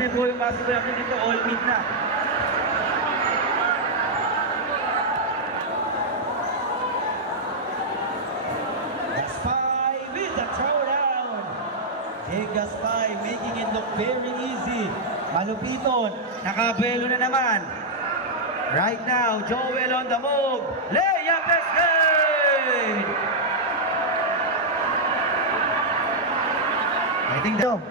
din po yung possible natin dito, all mid na. Gaspay with the throwdown. Jake Gaspay making it look very easy. Malupiton, nakabelo na naman. Right now, Joel on the move. Layup is good! I think that...